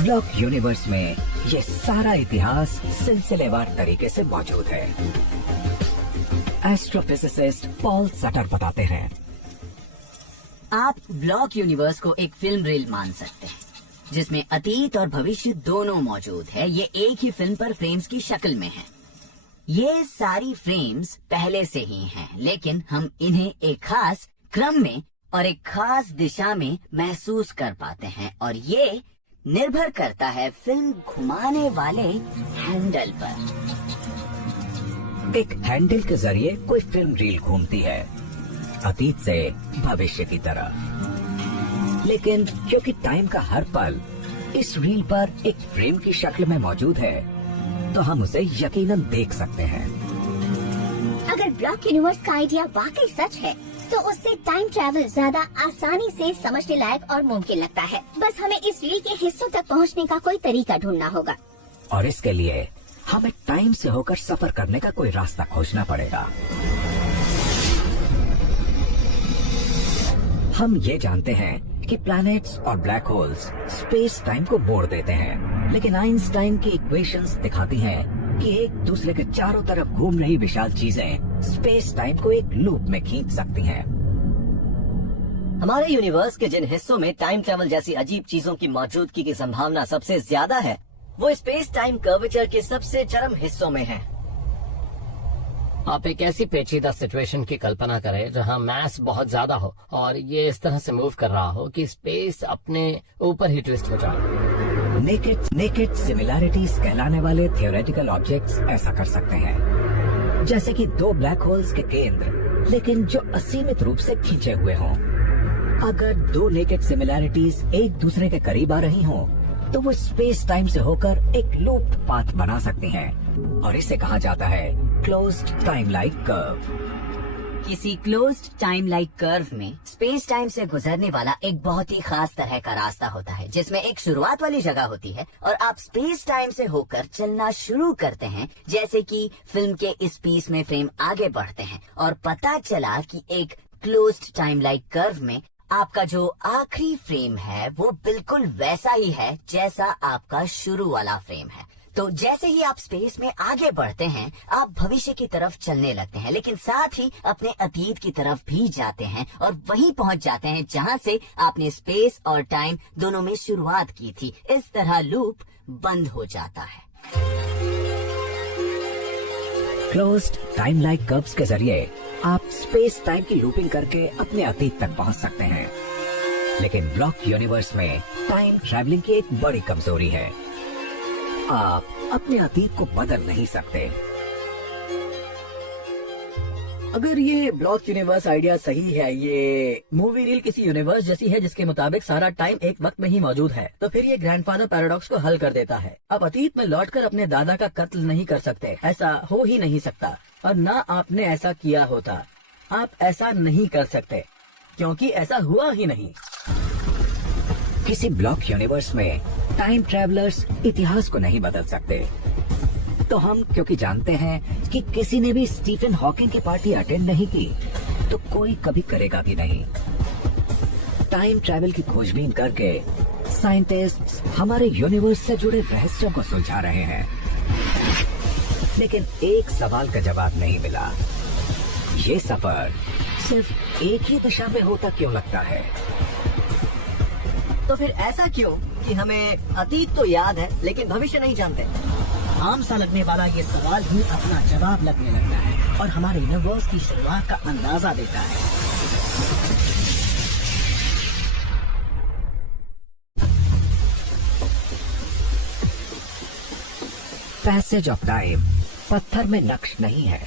ब्लॉक यूनिवर्स में ये सारा इतिहास सिलसिलेवार तरीके से मौजूद है। एस्ट्रोफिजिसिस्ट पॉल सटर बताते हैं, आप ब्लॉक यूनिवर्स को एक फिल्म रील मान सकते हैं जिसमें अतीत और भविष्य दोनों मौजूद है। ये एक ही फिल्म पर फ्रेम्स की शक्ल में है। ये सारी फ्रेम्स पहले से ही हैं, लेकिन हम इन्हें एक खास क्रम में और एक खास दिशा में महसूस कर पाते हैं, और ये निर्भर करता है फिल्म घुमाने वाले हैंडल पर। एक हैंडल के जरिए कोई फिल्म रील घूमती है अतीत से भविष्य की तरफ, लेकिन क्योंकि टाइम का हर पल इस रील पर एक फ्रेम की शक्ल में मौजूद है, तो हम उसे यकीनन देख सकते हैं। अगर ब्लॉक यूनिवर्स का आइडिया वाकई सच है, तो उससे टाइम ट्रैवल ज्यादा आसानी से समझने लायक और मुमकिन लगता है। बस हमें इस रील के हिस्सों तक पहुंचने का कोई तरीका ढूंढना होगा। और इसके लिए हमें टाइम से होकर सफर करने का कोई रास्ता खोजना पड़ेगा। हम ये जानते हैं कि प्लैनेट्स और ब्लैक होल्स स्पेस टाइम को मोड़ देते हैं, लेकिन आइंस्टाइन की इक्वेशंस दिखाती हैं कि एक दूसरे के चारों तरफ घूम रही विशाल चीजें स्पेस टाइम को एक लूप में खींच सकती हैं। हमारे यूनिवर्स के जिन हिस्सों में टाइम ट्रैवल जैसी अजीब चीजों की मौजूदगी की संभावना सबसे ज्यादा है, वो स्पेस टाइम कर्वेचर के सबसे चरम हिस्सों में है। आप एक ऐसी पेचीदा सिचुएशन की कल्पना करें जहां मास बहुत ज्यादा हो और ये इस तरह से मूव कर रहा हो कि स्पेस अपने ऊपर ही ट्विस्ट हो जाए। नेकेड सिमिलैरिटीज कहलाने वाले थियोरेटिकल ऑब्जेक्ट्स ऐसा कर सकते हैं, जैसे कि दो ब्लैक होल्स के केंद्र, लेकिन जो असीमित रूप से खींचे हुए हों। अगर दो नेकेड सिमिलैरिटीज एक दूसरे के करीब आ रही हों, तो वो स्पेस टाइम से होकर एक लूप पाथ बना सकती हैं, और इसे कहा जाता है क्लोज्ड टाइम लाइक कर्व। किसी क्लोज्ड टाइम लाइक कर्व में स्पेस टाइम से गुजरने वाला एक बहुत ही खास तरह का रास्ता होता है, जिसमें एक शुरुआत वाली जगह होती है और आप स्पेस टाइम से होकर चलना शुरू करते हैं। जैसे कि फिल्म के इस पीस में फ्रेम आगे बढ़ते हैं और पता चला कि एक क्लोज्ड टाइम लाइक कर्व में आपका जो आखिरी फ्रेम है वो बिल्कुल वैसा ही है जैसा आपका शुरू वाला फ्रेम है। तो जैसे ही आप स्पेस में आगे बढ़ते हैं, आप भविष्य की तरफ चलने लगते हैं, लेकिन साथ ही अपने अतीत की तरफ भी जाते हैं और वहीं पहुंच जाते हैं जहां से आपने स्पेस और टाइम दोनों में शुरुआत की थी। इस तरह लूप बंद हो जाता है। क्लोज्ड टाइम लाइक कर्व्स के जरिए आप स्पेस टाइम की लूपिंग करके अपने अतीत तक पहुंच सकते हैं, लेकिन ब्लॉक यूनिवर्स में टाइम ट्रैवलिंग की एक बड़ी कमजोरी है। आप अपने अतीत को बदल नहीं सकते। अगर ये ब्लॉक यूनिवर्स आइडिया सही है, ये मूवी रील किसी यूनिवर्स जैसी है जिसके मुताबिक सारा टाइम एक वक्त में ही मौजूद है, तो फिर ये ग्रैंडफादर पैराडॉक्स को हल कर देता है। आप अतीत में लौटकर अपने दादा का कत्ल नहीं कर सकते, ऐसा हो ही नहीं सकता, और ना आपने ऐसा किया होता। आप ऐसा नहीं कर सकते क्योंकि ऐसा हुआ ही नहीं। किसी ब्लॉक यूनिवर्स में टाइम ट्रैवलर्स इतिहास को नहीं बदल सकते, तो हम क्योंकि जानते हैं कि किसी ने भी स्टीफन हॉकिंग की पार्टी अटेंड नहीं की, तो कोई कभी करेगा भी नहीं। टाइम ट्रैवल की खोजबीन करके साइंटिस्ट्स हमारे यूनिवर्स से जुड़े रहस्यों को सुलझा रहे हैं, लेकिन एक सवाल का जवाब नहीं मिला। ये सफर सिर्फ एक ही दिशा में होता क्यों लगता है? तो फिर ऐसा क्यों कि हमें अतीत तो याद है लेकिन भविष्य नहीं जानते? आम सा लगने वाला ये सवाल ही अपना जवाब लगने लगता है और हमारे यूनिवर्स की शुरुआत का अंदाजा देता है। पैसेज ऑफ टाइम पत्थर में नक्श नहीं है।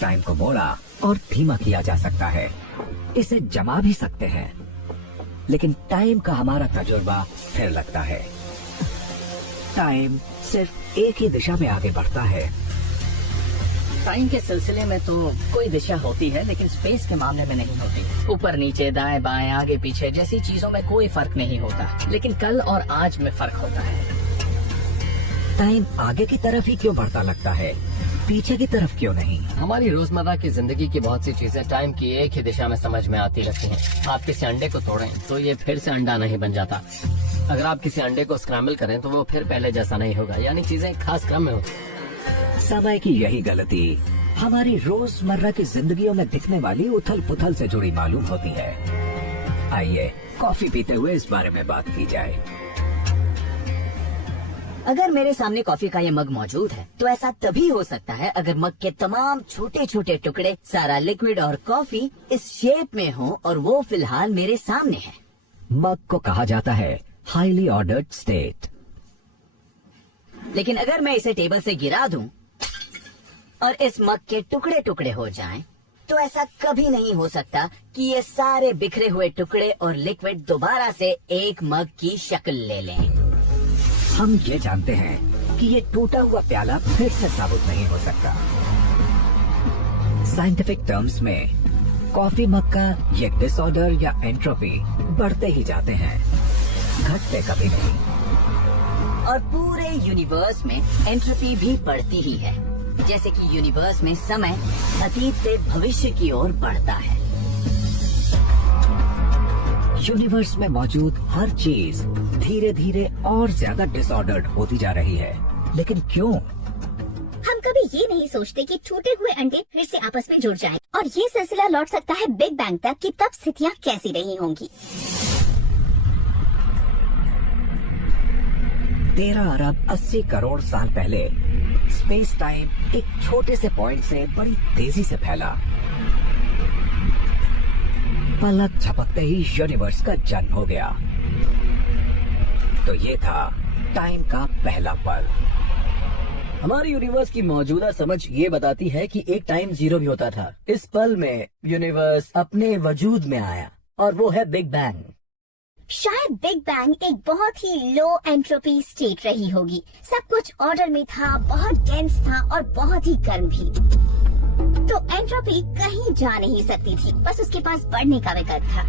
टाइम को मोड़ा और धीमा किया जा सकता है, इसे जमा भी सकते हैं, लेकिन टाइम का हमारा तजुर्बा स्थिर लगता है। टाइम सिर्फ एक ही दिशा में आगे बढ़ता है। टाइम के सिलसिले में तो कोई दिशा होती है, लेकिन स्पेस के मामले में नहीं होती। ऊपर नीचे दाएं बाएं आगे पीछे जैसी चीजों में कोई फर्क नहीं होता, लेकिन कल और आज में फर्क होता है। टाइम आगे की तरफ ही क्यों बढ़ता लगता है, पीछे की तरफ क्यों नहीं? हमारी रोजमर्रा की जिंदगी की बहुत सी चीजें टाइम की एक ही दिशा में समझ में आती लगती हैं। आप किसी अंडे को तोड़ें तो ये फिर से अंडा नहीं बन जाता। अगर आप किसी अंडे को स्क्रैम्बल करें तो वो फिर पहले जैसा नहीं होगा, यानी चीजें एक खास क्रम में होती। समय की यही गलती हमारी रोजमर्रा की जिंदगियों में दिखने वाली उथल पुथल से जुड़ी मालूम होती है। आइए कॉफी पीते हुए इस बारे में बात की जाए। अगर मेरे सामने कॉफी का ये मग मौजूद है, तो ऐसा तभी हो सकता है अगर मग के तमाम छोटे छोटे टुकड़े, सारा लिक्विड और कॉफी इस शेप में हो और वो फिलहाल मेरे सामने है। मग को कहा जाता है हाईली ऑर्डर्ड स्टेट। लेकिन अगर मैं इसे टेबल से गिरा दूं और इस मग के टुकड़े टुकड़े हो जाएं, तो ऐसा कभी नहीं हो सकता कि ये सारे बिखरे हुए टुकड़े और लिक्विड दोबारा से एक मग की शक्ल ले लें। हम ये जानते हैं कि ये टूटा हुआ प्याला फिर से साबुत नहीं हो सकता। साइंटिफिक टर्म्स में कॉफी मग का ये डिसऑर्डर या एंट्रोपी बढ़ते ही जाते हैं, घटते कभी नहीं। और पूरे यूनिवर्स में एंट्रोपी भी बढ़ती ही है, जैसे कि यूनिवर्स में समय अतीत से भविष्य की ओर बढ़ता है। यूनिवर्स में मौजूद हर चीज धीरे धीरे और ज्यादा डिसऑर्डर्ड होती जा रही है, लेकिन क्यों? हम कभी ये नहीं सोचते कि टूटे हुए अंडे फिर से आपस में जुड़ जाएं और ये सिलसिला लौट सकता है बिग बैंग तक कि तब स्थितियाँ कैसी रही होंगी। 13 अरब 80 करोड़ साल पहले स्पेस टाइम एक छोटे से पॉइंट से बड़ी तेजी से फैला। पलक झपकते ही यूनिवर्स का जन्म हो गया। तो ये था टाइम का पहला पल। हमारे यूनिवर्स की मौजूदा समझ ये बताती है कि एक टाइम जीरो भी होता था। इस पल में यूनिवर्स अपने वजूद में आया और वो है बिग बैंग। शायद बिग बैंग एक बहुत ही लो एंट्रोपी स्टेट रही होगी। सब कुछ ऑर्डर में था, बहुत डेंस था और बहुत ही गर्म भी। तो एंट्रोपी कहीं जा नहीं सकती थी, बस उसके पास बढ़ने का विकल्प था।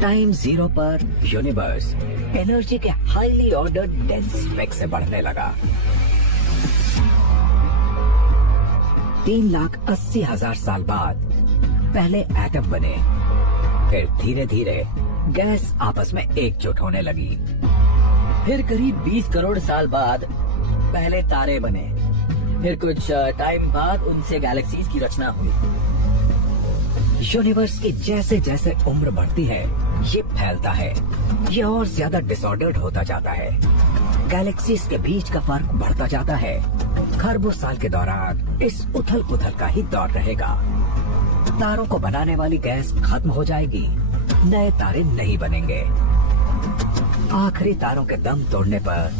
टाइम जीरो पर यूनिवर्स एनर्जी के हाईली ऑर्डर्ड डेंस स्पेक से बढ़ने लगा। 3,80,000 साल बाद पहले एटम बने, फिर धीरे धीरे गैस आपस में एकजुट होने लगी। फिर करीब 20 करोड़ साल बाद पहले तारे बने, फिर कुछ टाइम बाद उनसे गैलेक्सीज की रचना हुई। यूनिवर्स की जैसे जैसे उम्र बढ़ती है, ये फैलता है, ये और ज्यादा डिसऑर्डर्ड होता जाता है। गैलेक्सीज के बीच का फर्क बढ़ता जाता है। खरबों साल के दौरान इस उथल पुथल का ही दौर रहेगा। तारों को बनाने वाली गैस खत्म हो जाएगी, नए तारे नहीं बनेंगे। आखिरी तारों के दम तोड़ने पर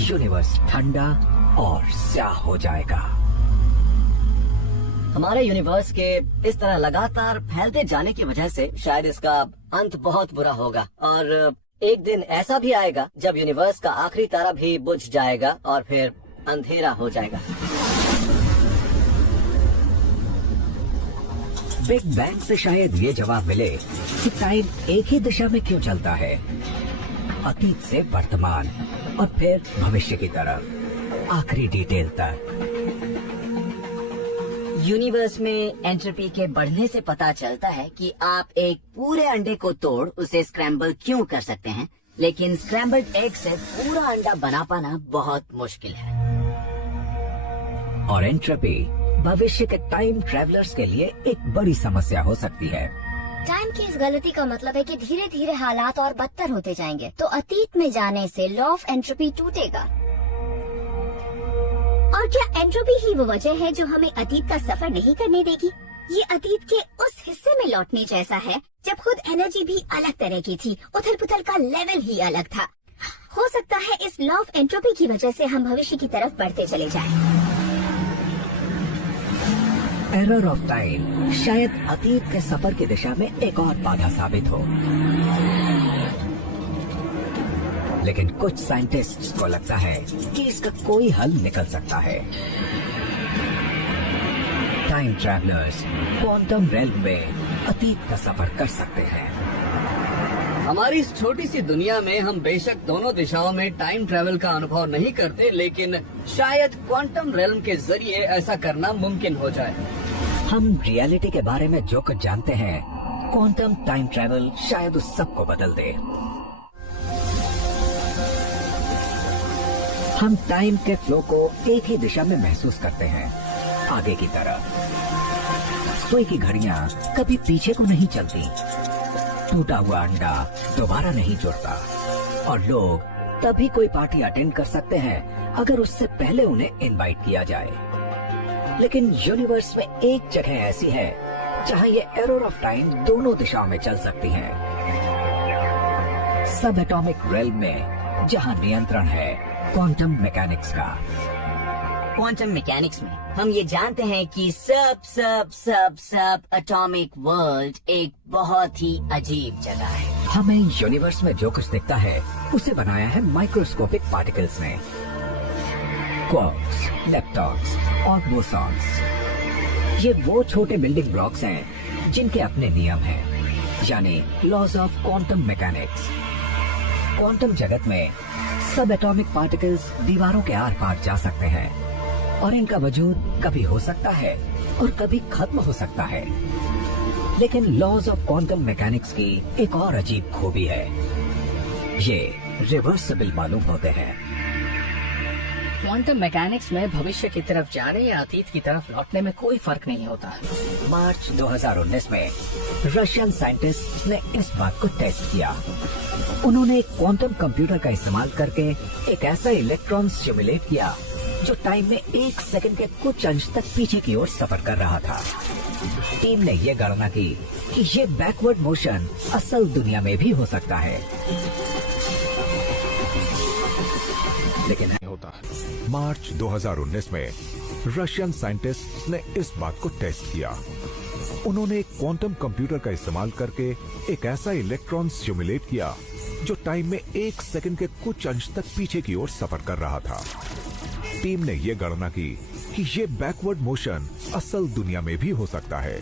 यूनिवर्स ठंडा और स्याह हो जाएगा। हमारे यूनिवर्स के इस तरह लगातार फैलते जाने की वजह से शायद इसका अंत बहुत बुरा होगा और एक दिन ऐसा भी आएगा जब यूनिवर्स का आखिरी तारा भी बुझ जाएगा और फिर अंधेरा हो जाएगा। बिग बैंग से शायद ये जवाब मिले कि टाइम एक ही दिशा में क्यों चलता है, अतीत से वर्तमान और फिर भविष्य की तरफ, आखिरी डिटेल तक। यूनिवर्स में एंट्रोपी के बढ़ने से पता चलता है कि आप एक पूरे अंडे को तोड़ उसे स्क्रैम्बल क्यों कर सकते हैं, लेकिन स्क्रैम्बल्ड एग से पूरा अंडा बना पाना बहुत मुश्किल है। और एंट्रोपी भविष्य के टाइम ट्रेवलर्स के लिए एक बड़ी समस्या हो सकती है। टाइम की इस गलती का मतलब है कि धीरे धीरे हालात और बदतर होते जाएंगे, तो अतीत में जाने से लॉ ऑफ एंट्रोपी टूटेगा। और क्या एंट्रोपी ही वो वजह है जो हमें अतीत का सफर नहीं करने देगी? ये अतीत के उस हिस्से में लौटने जैसा है जब खुद एनर्जी भी अलग तरह की थी, उथल पुथल का लेवल ही अलग था। हो सकता है इस लॉ ऑफ एंट्रोपी की वजह से हम भविष्य की तरफ बढ़ते चले जाएं। एरर ऑफ टाइम शायद अतीत के सफर की दिशा में एक और बाधा साबित हो, लेकिन कुछ साइंटिस्ट्स को लगता है कि इसका कोई हल निकल सकता है। टाइम ट्रैवलर्स क्वांटम रेल्म में अतीत का सफर कर सकते हैं। हमारी इस छोटी सी दुनिया में हम बेशक दोनों दिशाओं में टाइम ट्रैवल का अनुभव नहीं करते, लेकिन शायद क्वांटम रेल्म के जरिए ऐसा करना मुमकिन हो जाए। हम रियलिटी के बारे में जो कुछ जानते हैं, क्वांटम टाइम ट्रैवल शायद उस सब को बदल दे। हम टाइम के फ्लो को एक ही दिशा में महसूस करते हैं, आगे की तरफ। सुई की घड़ियां कभी पीछे को नहीं चलती, टूटा हुआ अंडा दोबारा नहीं जुड़ता, और लोग तभी कोई पार्टी अटेंड कर सकते हैं अगर उससे पहले उन्हें इनवाइट किया जाए। लेकिन यूनिवर्स में एक जगह ऐसी है जहां ये एरर ऑफ टाइम दोनों दिशाओं में चल सकती है। सब एटॉमिक रेल्म में, जहां नियंत्रण है क्वांटम मैकेनिक्स का। क्वांटम मैकेनिक्स में हम ये जानते हैं कि सब एटॉमिक वर्ल्ड एक बहुत ही अजीब जगह है। हमें यूनिवर्स में जो कुछ दिखता है उसे बनाया है माइक्रोस्कोपिक पार्टिकल्स ने। क्वार्क्स, लेप्टॉन्स और बोसॉन्स, ये वो छोटे बिल्डिंग ब्लॉक्स हैं जिनके अपने नियम हैं, यानी laws of quantum mechanics. Quantum जगत में सब एटॉमिक पार्टिकल्स दीवारों के आर पार जा सकते हैं और इनका वजूद कभी हो सकता है और कभी खत्म हो सकता है। लेकिन लॉज ऑफ क्वांटम मैकेनिक्स की एक और अजीब खूबी है, ये रिवर्सिबल मालूम होते हैं। क्वांटम मैकेनिक्स में भविष्य की तरफ जाने या अतीत की तरफ लौटने में कोई फर्क नहीं होता। मार्च 2019 में रशियन साइंटिस्ट ने इस बात को टेस्ट किया। उन्होंने एक क्वांटम कंप्यूटर का इस्तेमाल करके एक ऐसा इलेक्ट्रॉन सिमुलेट किया जो टाइम में 1 सेकंड के कुछ अंश तक पीछे की ओर सफर कर रहा था। टीम ने ये गणना की कि ये बैकवर्ड मोशन असल दुनिया में भी हो सकता है, लेकिन होता। मार्च 2019 में रशियन साइंटिस्ट ने इस बात को टेस्ट किया। उन्होंने एक क्वांटम कंप्यूटर का इस्तेमाल करके एक ऐसा इलेक्ट्रॉन सिमुलेट किया जो टाइम में 1 सेकंड के कुछ अंश तक पीछे की ओर सफर कर रहा था। टीम ने यह गणना की कि ये बैकवर्ड मोशन असल दुनिया में भी हो सकता है,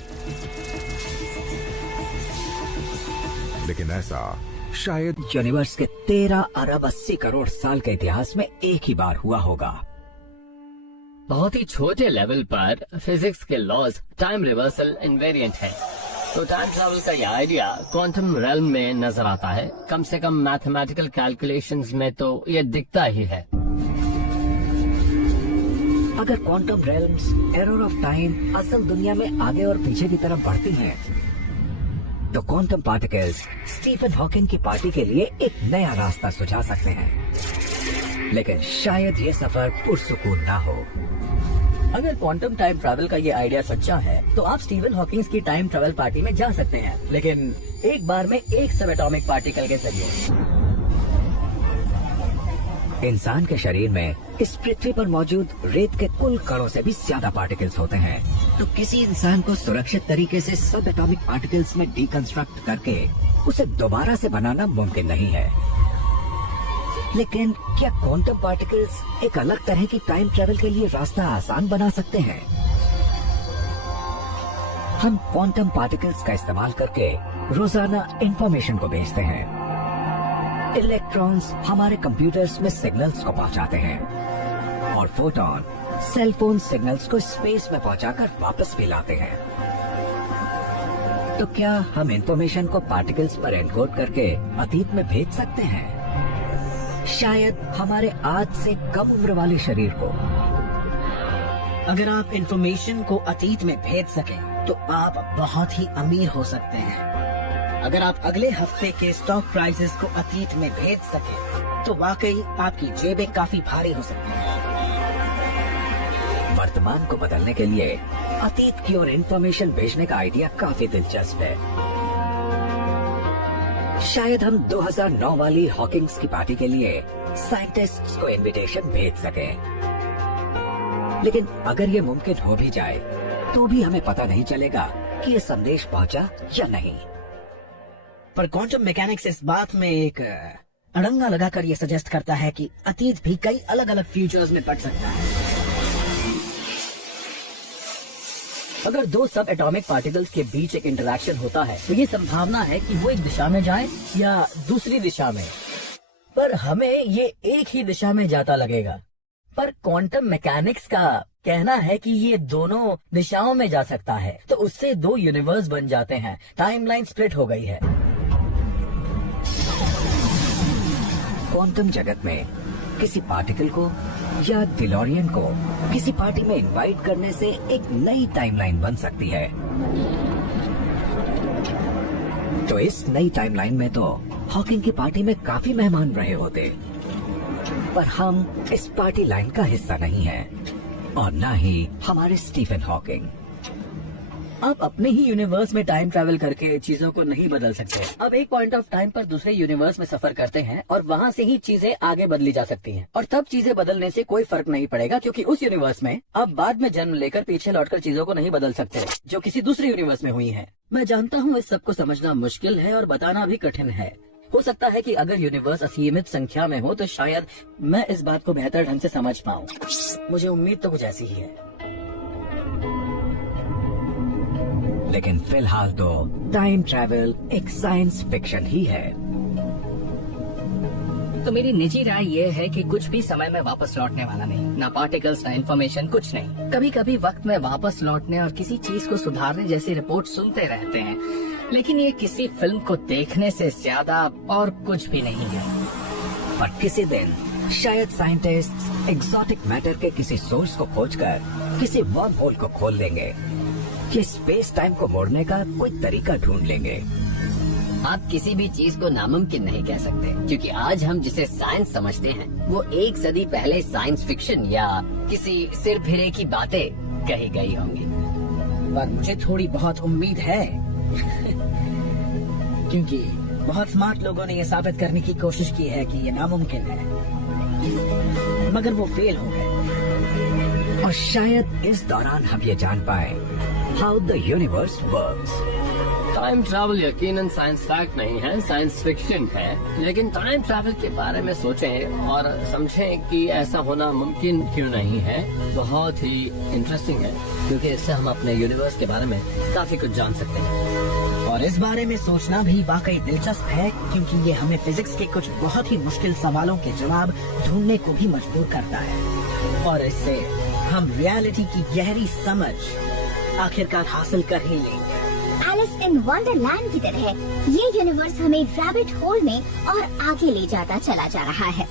लेकिन ऐसा शायद यूनिवर्स के 13 अरब 80 करोड़ साल के इतिहास में एक ही बार हुआ होगा। बहुत ही छोटे लेवल पर फिजिक्स के लॉज टाइम रिवर्सल इनवेरिएंट है, तो टाइम ट्रैवल का यह आइडिया क्वांटम रेल्म में नजर आता है। कम से कम मैथमेटिकल कैलकुलेशंस में तो ये दिखता ही है। अगर quantum realms error of time असल दुनिया में आगे और पीछे की तरफ बढ़ती हैं, तो क्वांटम पार्टिकल्स स्टीफन हॉकिंग की पार्टी के लिए एक नया रास्ता सुझा सकते हैं। लेकिन शायद ये सफर पुरसुकून ना हो। अगर क्वांटम टाइम ट्रैवल का ये आइडिया सच्चा है तो आप स्टीफन हॉकिंग की टाइम ट्रैवल पार्टी में जा सकते हैं, लेकिन एक बार में एक सब एटॉमिक पार्टिकल के जरिए। इंसान के शरीर में इस पृथ्वी पर मौजूद रेत के कुल कणों से भी ज्यादा पार्टिकल्स होते हैं, तो किसी इंसान को सुरक्षित तरीके से सब एटॉमिक पार्टिकल्स में डिकंस्ट्रक्ट करके उसे दोबारा से बनाना मुमकिन नहीं है। लेकिन क्या क्वांटम पार्टिकल्स एक अलग तरह की टाइम ट्रेवल के लिए रास्ता आसान बना सकते हैं? हम क्वांटम पार्टिकल्स का इस्तेमाल करके रोजाना इंफॉर्मेशन को भेजते हैं। इलेक्ट्रॉन्स हमारे कंप्यूटर्स में सिग्नल्स को पहुंचाते हैं और फोटॉन सेल फोन सिग्नल्स को स्पेस में पहुंचाकर वापस भी लाते हैं। तो क्या हम इंफॉर्मेशन को पार्टिकल्स पर एनकोड करके अतीत में भेज सकते हैं? शायद हमारे आज से कम उम्र वाले शरीर को। अगर आप इंफॉर्मेशन को अतीत में भेज सकें तो आप बहुत ही अमीर हो सकते हैं। अगर आप अगले हफ्ते के स्टॉक प्राइसेस को अतीत में भेज सकें तो वाकई आपकी जेबें काफी भारी हो सकती हैं। वर्तमान को बदलने के लिए अतीत की ओर इंफॉर्मेशन भेजने का आइडिया काफी दिलचस्प है। शायद हम 2009 वाली हॉकिंग्स की पार्टी के लिए साइंटिस्ट्स को इनविटेशन भेज सकें। लेकिन अगर ये मुमकिन हो भी जाए तो भी हमें पता नहीं चलेगा कि ये संदेश पहुंचा या नहीं। पर क्वांटम मैकेनिक्स इस बात में एक अड़ंगा लगाकर ये सजेस्ट करता है कि अतीत भी कई अलग अलग फ्यूचर्स में बढ़ सकता है। अगर दो सब एटॉमिक पार्टिकल्स के बीच एक इंटरैक्शन होता है तो ये संभावना है कि वो एक दिशा में जाए या दूसरी दिशा में, पर हमें ये एक ही दिशा में जाता लगेगा। पर क्वांटम मैकेनिक्स का कहना है कि ये दोनों दिशाओं में जा सकता है, तो उससे दो यूनिवर्स बन जाते हैं। टाइमलाइन स्प्लिट हो गई है। क्वांटम जगत में किसी पार्टिकल को या डिलोरियन को किसी पार्टी में इनवाइट करने से एक नई टाइमलाइन बन सकती है। तो इस नई टाइमलाइन में तो हॉकिंग की पार्टी में काफी मेहमान रहे होते, पर हम इस पार्टी लाइन का हिस्सा नहीं है और न ही हमारे स्टीफन हॉकिंग। आप अपने ही यूनिवर्स में टाइम ट्रैवल करके चीजों को नहीं बदल सकते। अब एक पॉइंट ऑफ टाइम पर दूसरे यूनिवर्स में सफर करते हैं और वहाँ से ही चीजें आगे बदली जा सकती हैं, और तब चीजें बदलने से कोई फर्क नहीं पड़ेगा, क्योंकि उस यूनिवर्स में आप बाद में जन्म लेकर पीछे लौटकर चीजों को नहीं बदल सकते जो किसी दूसरे यूनिवर्स में हुई है। मैं जानता हूँ इस सब को समझना मुश्किल है और बताना भी कठिन है। हो सकता है कि अगर यूनिवर्स असीमित संख्या में हो तो शायद मैं इस बात को बेहतर ढंग से समझ पाऊँ। मुझे उम्मीद तो कुछ ऐसी ही है। लेकिन फिलहाल तो टाइम ट्रैवल एक साइंस फिक्शन ही है। तो मेरी निजी राय ये है कि कुछ भी समय में वापस लौटने वाला नहीं, ना पार्टिकल्स ना इन्फॉर्मेशन, कुछ नहीं। कभी कभी वक्त में वापस लौटने और किसी चीज को सुधारने जैसी रिपोर्ट सुनते रहते हैं, लेकिन ये किसी फिल्म को देखने से ज्यादा और कुछ भी नहीं है। पर किसी दिन शायद साइंटिस्ट एग्जॉटिक मैटर के किसी सोर्स को खोजकर किसी वर्म होल को खोल देंगे, कि स्पेस टाइम को मोड़ने का कोई तरीका ढूंढ लेंगे। आप किसी भी चीज को नामुमकिन नहीं कह सकते, क्योंकि आज हम जिसे साइंस समझते हैं वो एक सदी पहले साइंस फिक्शन या किसी सिर फिरे की बातें कही गई होंगी। पर मुझे थोड़ी बहुत उम्मीद है क्योंकि बहुत स्मार्ट लोगों ने ये साबित करने की कोशिश की है कि ये नामुमकिन है, मगर वो फेल हो गए। और शायद इस दौरान हम ये जान पाए how the universe works. Time travel यकीनन साइंस फैक्ट नहीं है, साइंस फिक्शन है, लेकिन टाइम ट्रैवल के बारे में सोचें और समझें कि ऐसा होना मुमकिन क्यों नहीं है। बहुत ही इंटरेस्टिंग है, क्योंकि इससे हम अपने यूनिवर्स के बारे में काफी कुछ जान सकते हैं। और इस बारे में सोचना भी वाकई दिलचस्प है, क्योंकि ये हमें फिजिक्स के कुछ बहुत ही मुश्किल सवालों के जवाब ढूंढने को भी मजबूर करता है, और इससे हम रियलिटी की गहरी समझ आखिरकार हासिल कर ही लेंगे। एलिस इन वंडरलैंड की तरह ये यूनिवर्स हमें रैबिट होल में और आगे ले जाता चला जा रहा है।